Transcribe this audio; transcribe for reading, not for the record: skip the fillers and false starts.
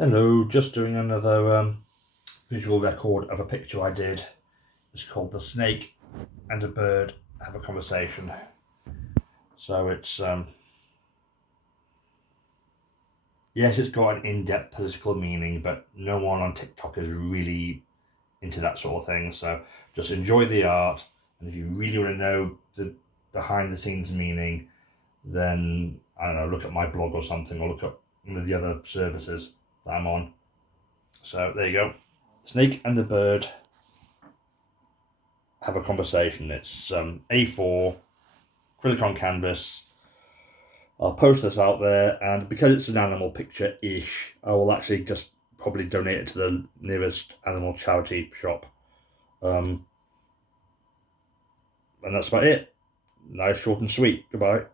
Hello, just doing another visual record of a picture I did. It's called The Snake and a Bird Have a Conversation. So it's, yes, it's got an in-depth political meaning, but no one on TikTok is really into that sort of thing. So just enjoy the art, and if you really want to know the behind-the-scenes meaning, then, I don't know, look at my blog or something, or look at one of the other services that I'm on. So there you go. Snake and the Bird Have a Conversation. It's A4, acrylic on canvas. I'll post this out there, and because it's an animal picture-ish, I will actually just probably donate it to the nearest animal charity shop. And that's about it. Nice, short and sweet. Goodbye.